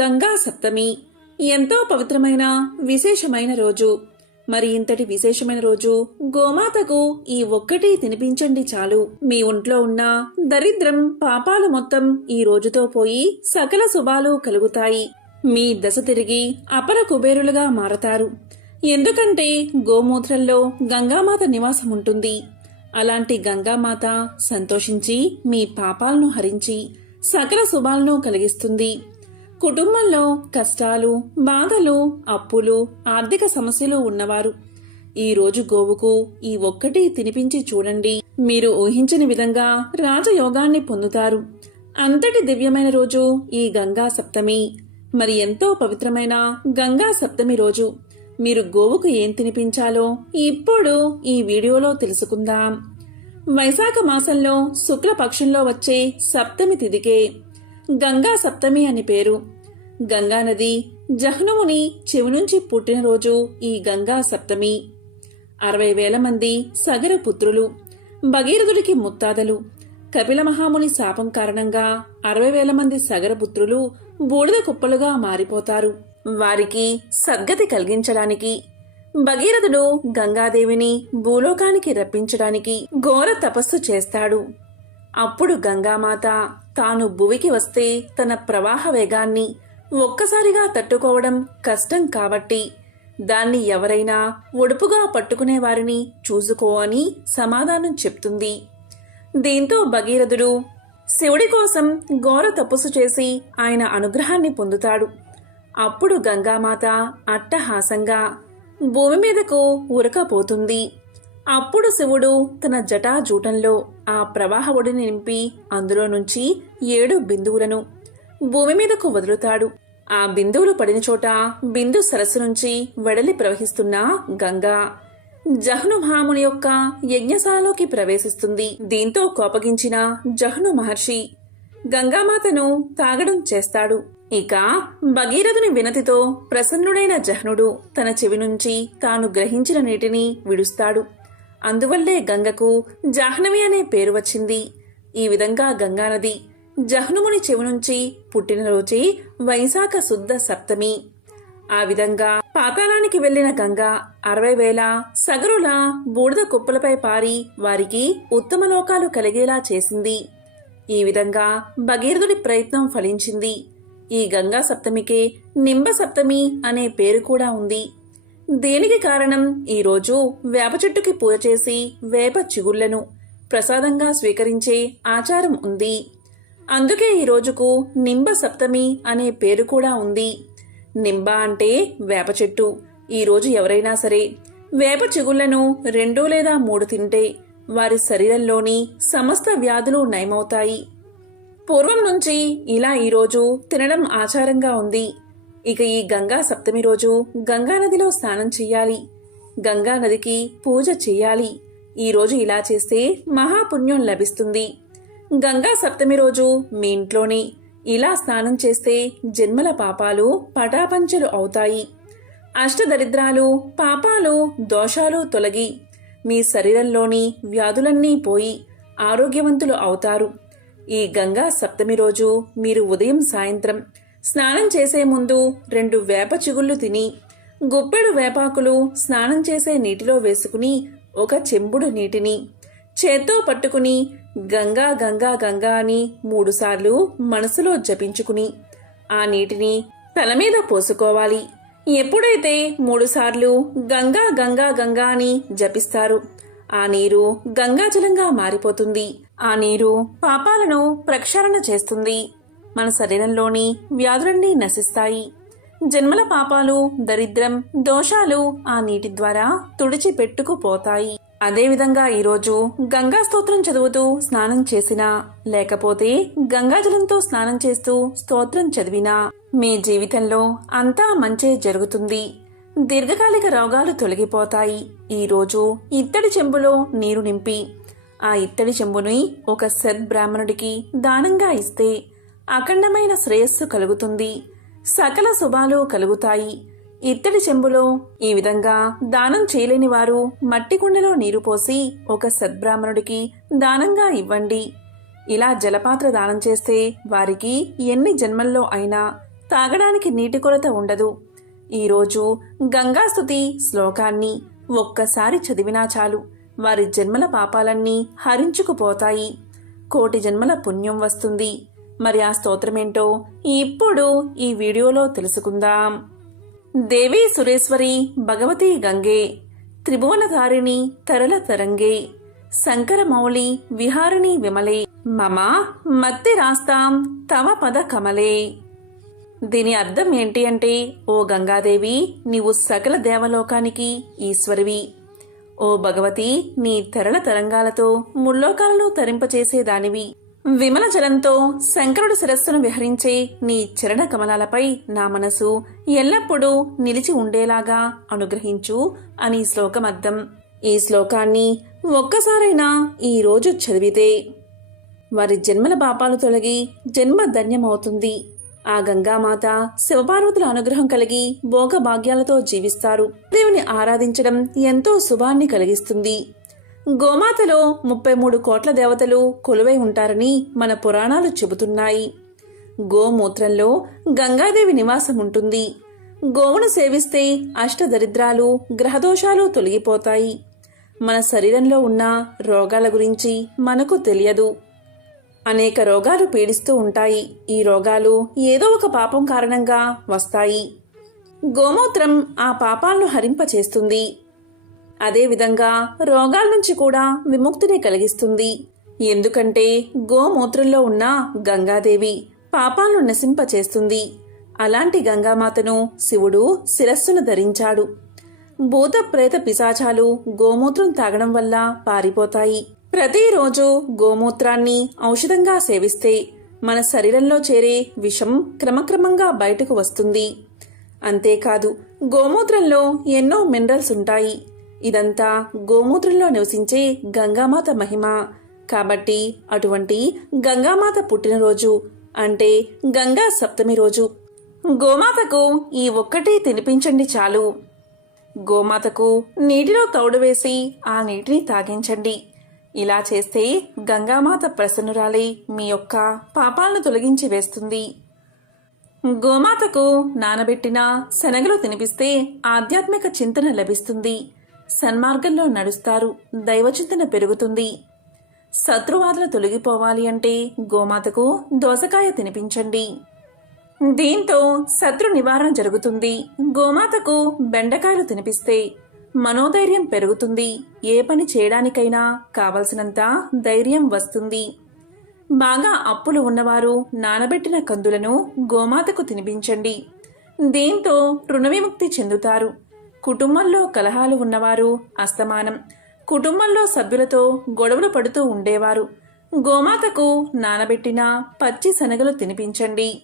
గంగా సప్తమి. ఎంతో పవిత్రమైన విశేషమైన రోజు. మరి ఇంతటి విశేషమైన రోజు గోమాతకు ఈ ఒక్కటి తినిపించండి చాలు. మీ ఒంట్లో ఉన్న దరిద్రం పాపాలు మొత్తం ఈ రోజుతో పోయి సకల శుభాలు కలుగుతాయి. మీ దశ తిరిగి అపర కుబేరులుగా మారతారు. ఎందుకంటే గోమూత్రంలో గంగామాత నివాసం ఉంటుంది. అలాంటి గంగామాత సంతోషించి మీ పాపాలను హరించి సకల శుభాలను కలిగిస్తుంది. కుటుంబంలో కష్టాలు బాధలు అప్పులు ఆర్థిక సమస్యలు ఉన్నవారు. ఈ రోజు గోవుకు ఈ ఒక్కటి తినిపించి చూడండి. మీరు ఊహించని విధంగా రాజయోగాన్ని పొందుతారు. అంతటి దివ్యమైన రోజు ఈ గంగా సప్తమి. మరి ఎంతో పవిత్రమైన గంగా సప్తమి రోజు. మీరు గోవుకు ఏం తినిపించాలో ఇప్పుడు ఈ వీడియోలో తెలుసుకుందాం. వైశాఖ మాసంలో శుక్లపక్షంలో వచ్చే సప్తమి తిదికే గంగా సప్తమి అని పేరు. గంగా నది చెవి నుంచి పుట్టినరోజు ఈ గంగా సప్తమి. అరవై వేల మంది సగర పుత్రులు భగీరథుడికి ముత్తాదలు కపిల మహాముని శాపం కారణంగా అరవై వేల మంది సగర పుత్రులు బూడిద కుప్పలుగా మారిపోతారు. వారికి సద్గతి కలిగించడానికి భగీరథుడు గంగాదేవిని భూలోకానికి రప్పించడానికి ఘోర తపస్సు చేస్తాడు. అప్పుడు గంగామాత తాను భువికి వస్తే తన ప్రవాహ వేగాన్ని ఒక్కసారిగా తట్టుకోవడం కష్టం కాబట్టి దాన్ని ఎవరైనా ఒడుపుగా పట్టుకునే వారిని చూసుకో అని సమాధానం చెప్తుంది. దీంతో భగీరథుడు శివుడి కోసం ఘోర తపస్సు చేసి ఆయన అనుగ్రహాన్ని పొందుతాడు. అప్పుడు గంగామాత అట్టహాసంగా భూమి మీదకు ఉరకపోతుంది అప్పుడు శివుడు తన జటాజూటంలో ఆ ప్రవాహ ఒడిని నింపి అందులో నుంచి ఏడు బిందువులను భూమి మీదకు వదులుతాడు. ఆ బిందువులు పడిన చోట బిందు సరస్సు నుంచి వెడలి ప్రవహిస్తున్న గంగా జహ్ను మహాముని యొక్క యజ్ఞశాలలోకి ప్రవేశిస్తుంది. దీంతో కోపగించిన జహ్ను మహర్షి గంగామాతను తాగడం చేస్తాడు. ఇక భగీరథుని వినతితో ప్రసన్నుడైన జహ్నుడు తన చెవి నుంచి తాను గ్రహించిన నీటిని విడుస్తాడు. అందువల్లే గంగకు జాహ్నవి అనే పేరు వచ్చింది. ఈ విధంగా గంగానది జహ్నుముని చెవి నుంచి పుట్టినరోజే వైశాఖ శుద్ధ సప్తమి. ఆ విధంగా పాతాళానికి వెళ్ళిన గంగ అరవై వేల సగరుల బూడిద కుప్పలపై పారి వారికి ఉత్తమ లోకాలు కలిగేలా చేసింది. ఈ విధంగా భగీరథుడి ప్రయత్నం ఫలించింది. ఈ గంగా సప్తమికే నింబ సప్తమి అనే పేరు కూడా ఉంది. దేనికి కారణం? ఈరోజు వేప చెట్టుకి పూజ చేసి వేప చిగుళ్ళను ప్రసాదంగా స్వీకరించే ఆచారం ఉంది. అందుకే ఈ రోజుకు నింబ సప్తమి అనే పేరు కూడా ఉంది. నింబ అంటే వేప చెట్టు. ఈరోజు ఎవరైనా సరే వేప చిగుళ్ళను రెండు లేదా మూడు తింటే వారి శరీరంలోని సమస్త వ్యాధులు నయమవుతాయి. పూర్వం నుంచి ఇలా ఈరోజు తినడం ఆచారంగా ఉంది. ఇక ఈ గంగా సప్తమి రోజు గంగా నదిలో స్నానం చెయ్యాలి. గంగా నదికి పూజ చెయ్యాలి. ఈరోజు ఇలా చేస్తే మహాపుణ్యం లభిస్తుంది. గంగా సప్తమి రోజు మీ ఇంట్లోనే ఇలా స్నానం చేస్తే జన్మల పాపాలు పటాపంచలు అవుతాయి. అష్టదరిద్రాలు పాపాలు దోషాలు తొలగి మీ శరీరంలోని వ్యాధులన్నీ పోయి ఆరోగ్యవంతులు అవుతారు. ఈ గంగా సప్తమి రోజు మీరు ఉదయం సాయంత్రం స్నానం చేసే ముందు రెండు వేప చిగుళ్ళు తిని గుప్పెడు వేపాకులు స్నానం చేసే నీటిలో వేసుకుని ఒక చెంబుడు నీటిని చేత్తో పట్టుకుని గంగా గంగా గంగా అని మూడుసార్లు మనసులో జపించుకుని ఆ నీటిని తల మీద పోసుకోవాలి. ఎప్పుడైతే మూడుసార్లు గంగా గంగా గంగా అని జపిస్తారు ఆ నీరు గంగాజలంగా మారిపోతుంది. ఆ నీరు పాపాలను ప్రక్షాళన చేస్తుంది. మన శరీరంలోని వ్యాధులన్నీ నశిస్తాయి. జన్మల పాపాలు దరిద్రం దోషాలు ఆ నీటి ద్వారా తుడిచిపెట్టుకుపోతాయి. అదేవిధంగా ఈరోజు గంగా స్తోత్రం చదువుతూ స్నానం చేసినా లేకపోతే గంగాజలంతో స్నానం చేస్తూ స్తోత్రం చదివినా మీ జీవితంలో అంతా మంచే జరుగుతుంది. దీర్ఘకాలిక రోగాలు తొలగిపోతాయి. ఈరోజు ఇత్తడి చెంబులో నీరు నింపి ఆ ఇత్తడి చెంబుని ఒక సద్బ్రాహ్మణుడికి దానంగా ఇస్తే అఖండమైన శ్రేయస్సు కలుగుతుంది. సకల శుభాలు కలుగుతాయి. ఇత్తడి చెంబులో ఈ విధంగా దానం చేయలేని వారు మట్టి కుండలో నీరు పోసి ఒక సద్బ్రాహ్మణుడికి దానంగా ఇవ్వండి. ఇలా జలపాత్ర దానం చేస్తే వారికి ఎన్ని జన్మల్లో అయినా తాగడానికి నీటి కొరత ఉండదు. ఈరోజు గంగాస్తుతి శ్లోకాన్ని ఒక్కసారి చదివినా చాలు. వారి జన్మల పాపాలన్నీ హరించుకుపోతాయి. కోటి జన్మల పుణ్యం వస్తుంది. మరి ఆ స్తోత్రమేంటో ఇప్పుడు ఈ వీడియోలో తెలుసుకుందాం. దేవి సురేశ్వరి భగవతి గంగే త్రిభువనధారిణి తరల తరంగే శంకరమౌళి విహారిణి విమలే మమ మత్తి రాస్తాం తమ పద కమలే. దీని అర్థం ఏంటి అంటే ఓ గంగాదేవి నీవు సకల దేవలోకానికి ఈశ్వరివి. ఓ భగవతి నీ తరల తరంగాలతో ముల్లోకాలను తరింపచేసేదానివి. విమల జలంతో శంకరుడు శిరస్సును విహరించే నీ చరణ కమలాలపై నా మనసు ఎల్లప్పుడూ నిలిచి ఉండేలాగా అనుగ్రహించు అని శ్లోకమర్థం. ఈ శ్లోకాన్ని ఒక్కసారైనా ఈరోజు చదివితే వారి జన్మల పాపాలు తొలగి జన్మ ధన్యమవుతుంది. ఆ గంగామాత శివపార్వతుల అనుగ్రహం కలిగి భోగ భాగ్యాలతో జీవిస్తారు. దేవుని ఆరాధించడం ఎంతో శుభాన్ని కలిగిస్తుంది. గోమాతలో ముప్పై మూడు కోట్ల దేవతలు కొలువై ఉంటారని మన పురాణాలు చెబుతున్నాయి. గోమూత్రంలో గంగాదేవి నివాసం ఉంటుంది. గోవును సేవిస్తే అష్టదరిద్రాలు గ్రహదోషాలు తొలగిపోతాయి. మన శరీరంలో ఉన్న రోగాల గురించి మనకు తెలియదు. అనేక రోగాలు పీడిస్తూ ఉంటాయి. ఈ రోగాలు ఏదో ఒక పాపం కారణంగా వస్తాయి. గోమూత్రం ఆ పాపాలను హరింపచేస్తుంది. అదేవిధంగా రోగాల నుంచి కూడా విముక్తిని కలిగిస్తుంది. ఎందుకంటే గోమూత్రంలో ఉన్న గంగాదేవి పాపాలను నశింపచేస్తుంది. అలాంటి గంగామాతను శివుడు శిరస్సును ధరించాడు. భూత ప్రేత పిశాచాలు గోమూత్రం తాగడం వల్ల పారిపోతాయి. ప్రతిరోజు గోమూత్రాన్ని ఔషధంగా సేవిస్తే మన శరీరంలో చేరే విషం క్రమక్రమంగా బయటకు వస్తుంది. అంతేకాదు గోమూత్రంలో ఎన్నో మినరల్స్ ఉంటాయి. ఇదంతా గోమూత్రంలో నివసించే గంగామాత మహిమ. కాబట్టి అటువంటి గంగామాత పుట్టినరోజు అంటే గంగా సప్తమి రోజు. గోమాతకు ఈ ఒక్కటి తినిపించండి చాలు. గోమాతకు నీటిలో తౌడు వేసి ఆ నీటిని తాగించండి. ఇలా చేస్తే గంగామాత ప్రసన్నురాలై మీ యొక్క పాపాలను తొలగించి వేస్తుంది. గోమాతకు నానబెట్టిన శనగలు తినిపిస్తే ఆధ్యాత్మిక చింతన లభిస్తుంది. సన్మార్గంలో నడుస్తారు. దైవచింతన పెరుగుతుంది. శత్రువాదులు తొలగిపోవాలి అంటే గోమాతకు దోసకాయ తినిపించండి. దీంతో శత్రు నివారణ జరుగుతుంది. గోమాతకు బెండకాయలు తినిపిస్తే మనోధైర్యం పెరుగుతుంది. ఏ పని చేయడానికైనా కావలసినంత ధైర్యం వస్తుంది. బాగా అప్పులు ఉన్నవారు నానబెట్టిన కందులను గోమాతకు తినిపించండి. దీంతో రుణ విముక్తి చెందుతారు. కుటుంబంలో కలహాలు ఉన్నవారు అస్తమానం. కుటుంబంలో సభ్యులతో గొడవలు పడుతూ ఉండేవారు. గోమాతకు నానబెట్టిన పచ్చి శనగలు తినిపించండి.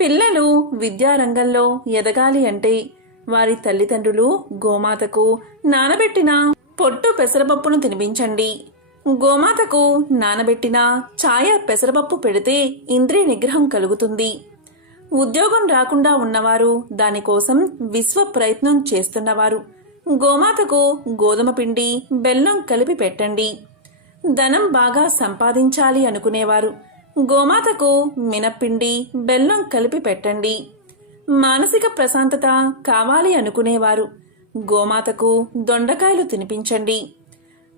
పిల్లలు విద్యారంగంలో ఎదగాలి అంటే వారి తల్లిదండ్రులు గోమాతకు నానబెట్టిన పొట్టు పెసరపప్పును తినిపించండి. గోమాతకు నానబెట్టిన ఛాయ పెసరపప్పు పెడితే ఇంద్రియ నిగ్రహం కలుగుతుంది. ఉద్యోగం రాకుండా ఉన్నవారు దానికోసం విశ్వ ప్రయత్నం చేస్తున్నవారు. గోమాతకు గోధుమ పిండి బెల్లం కలిపి పెట్టండి. ధనం బాగా సంపాదించాలి అనుకునేవారు. గోమాతకు మినప్పిండి బెల్లం కలిపి పెట్టండి. మానసిక ప్రశాంతత కావాలి అనుకునేవారు. గోమాతకు దొండకాయలు తినిపించండి.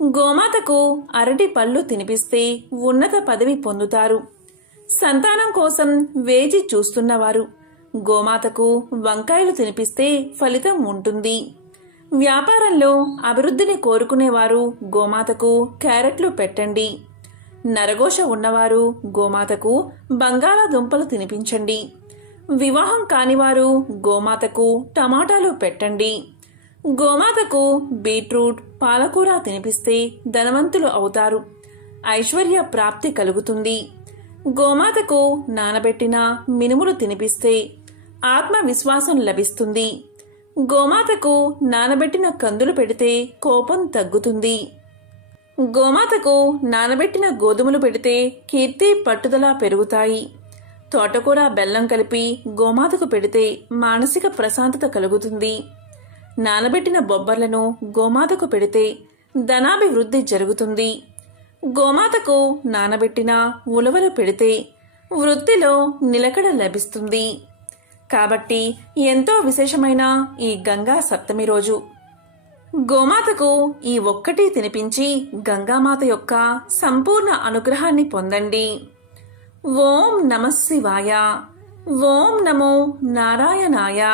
గోమాతకు అరటి పళ్ళు తినిపిస్తే ఉన్నత పదవి పొందుతారు. సంతానం కోసం వేచి చూస్తున్నవారు. గోమాతకు వంకాయలు తినిపిస్తే ఫలితం ఉంటుంది. వ్యాపారంలో అభివృద్ధిని కోరుకునేవారు గోమాతకు క్యారెట్లు పెట్టండి. నరఘోష ఉన్నవారు గోమాతకు బంగాళాదుంపలు తినిపించండి. వివాహం కానివారు గోమాతకు టమాటాలు పెట్టండి. గోమాతకు బీట్రూట్ పాలకూర తినిపిస్తే ధనవంతులు అవుతారు. ఐశ్వర్య ప్రాప్తి కలుగుతుంది. గోమాతకు నానబెట్టిన మినుములు తినిపిస్తే ఆత్మవిశ్వాసం లభిస్తుంది. గోమాతకు నానబెట్టిన కందులు పెడితే కోపం తగ్గుతుంది. గోమాతకు నానబెట్టిన గోధుమలు పెడితే కీర్తి పట్టుదల పెరుగుతాయి. తోటకూర బెల్లం కలిపి గోమాతకు పెడితే మానసిక ప్రశాంతత కలుగుతుంది. నానబెట్టిన బొబ్బర్లను గోమాతకు పెడితే ధనాభివృద్ధి జరుగుతుంది. గోమాతకు నానబెట్టిన ఉలవలు పెడితే వృత్తిలో నిలకడ లభిస్తుంది. కాబట్టి ఎంతో విశేషమైన ఈ గంగా సప్తమి రోజు. గోమాతకు ఈ ఒక్కటి తినిపించి గంగామాత యొక్క సంపూర్ణ అనుగ్రహాన్ని పొందండి. ఓం నమ శివాయ. ఓం నమో నారాయణాయ.